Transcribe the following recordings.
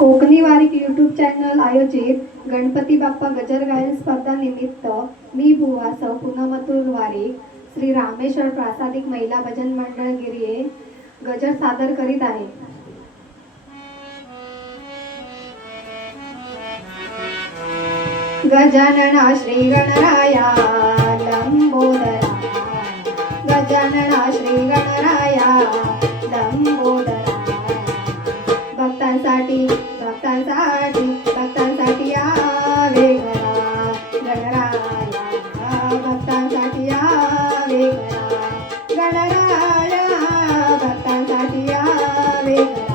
कोकणी वारीक YouTube channel आयोजित गणपती बाप्पा गजर गायन स्पर्धा निमित्त मी बुवा सौ पुनमतुर वारीक श्री रामेश्वर प्रासादिक महिला भजन मंडळ गिरिये गजर सादर करीत आहे. गजानना श्री गणराया लंबोदरा, गजानना श्री गणराया लंबोदरा. भक्तांसाठी भक्तांसाठी भक्तांसाठी आवे घरा गणराया, भक्तांसाठी आवे घरा गणराया, भक्तांसाठी आवे घरा.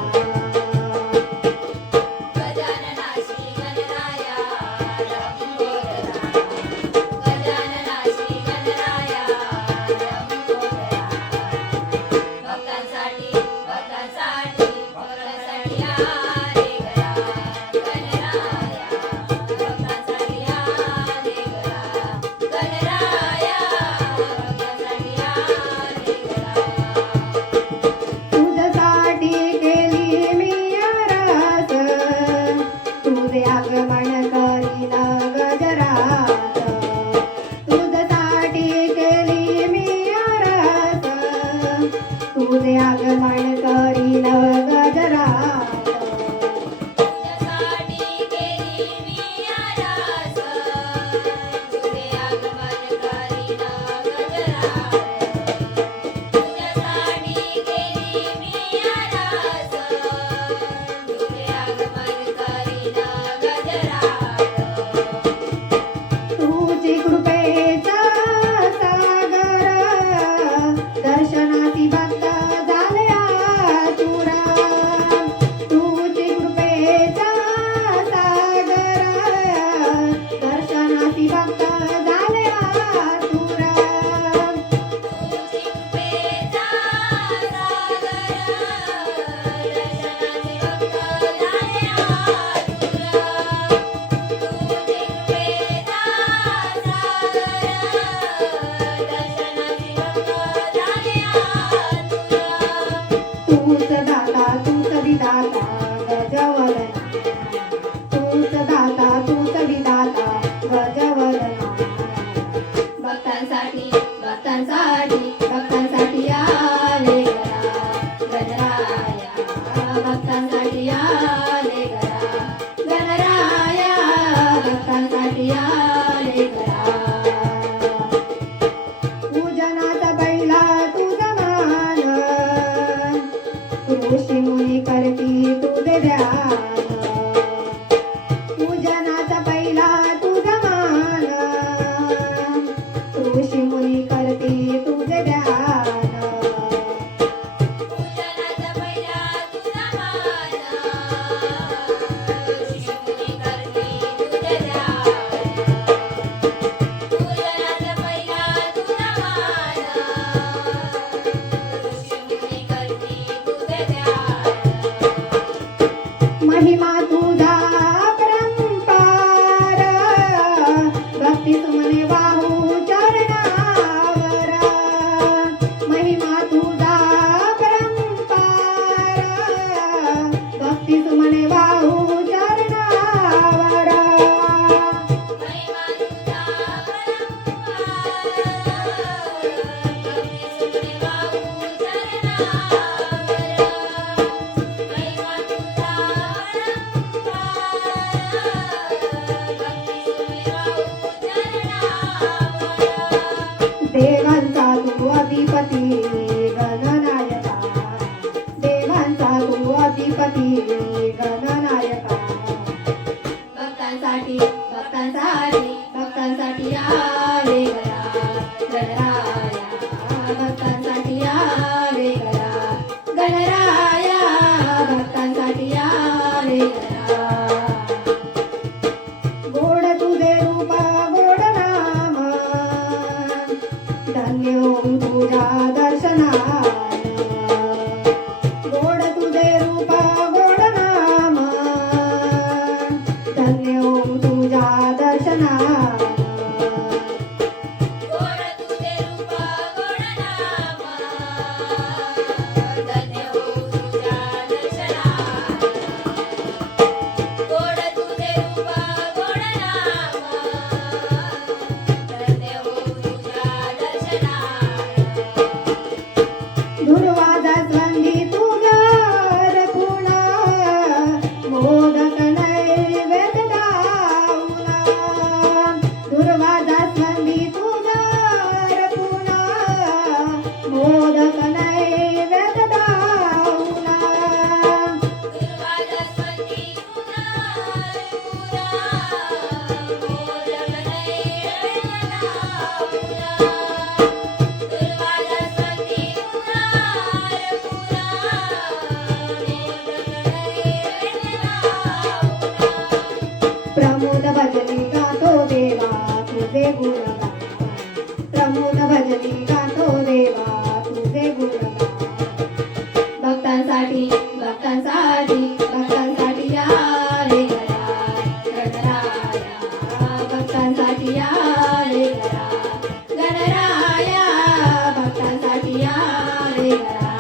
तुझे आगमन करीन गजरात, तुझ्यासाठी केली मी आरास, तुझे आगमन करीन गजरात. तुझ्यासाठी केली मी आरास, तुझे आगमन करीन गजरात. तुझी कृपेचा सागर दर्शनाची भक्त झाले आतुरा. तुझी कृपेचा सागर दर्शनाची भक्त झाले आतुरा. तुझी कृपेचा सागर दर्शनाचे भक्त झाले आतुर. तुझी कृपेचा सागर दर्शनाचे भक्त झाले आतुर. तूच दाता तूच विधाता गजवदना, तूच दाता तूच विधाता गजवदना. भक्तांसाठी भक्तांसाठी भक्तांसाठी आले घरा गणराया, भक्तांसाठी आले घरा गणराया, भक्तांसाठी आले घरा. पूजनाचा बैला तुझा मान, ऋषी मुनी करती तुझे ध्यान. पूजनाचा पहिला तुझा मान, ऋषी मुनी करती तुझे ध्यान. पूजनाचा पहिला तुझा मान, ऋषीमुनी करती तुझे ध्यान. पूजनाचा पहिला तुझा मान, ऋषीमुनी करती तुझे ध्यान. महिमा तुझा परंपार, भक्ती सुमने वाहू चरणावर. महिमा तुझा परंपार, भक्ती सुमने वाहू चरणावर. महिमा तुझा परंपार, भक्ती सुमने वाहू चरणावर. महिमा तुझा परंपार, भक्ती सुमने वाहू चरणावर. देवांचा तू अधिपती गणनायका, देवांचा तू अधिपती गणनायका. भक्तांसाठी भक्तांसाठी भक्तांसाठी आले घरा गणराया, भक्तांसाठी आले घरा गणराया, भक्तांसाठी आले घरा. गोड तुझे रूप गोड नाम, धन्य होऊन तुझ्या दर्शनान. गोड तुझे रूप गोड नाम, धन्य होऊन तुझ्या दर्शनान. या रे घरा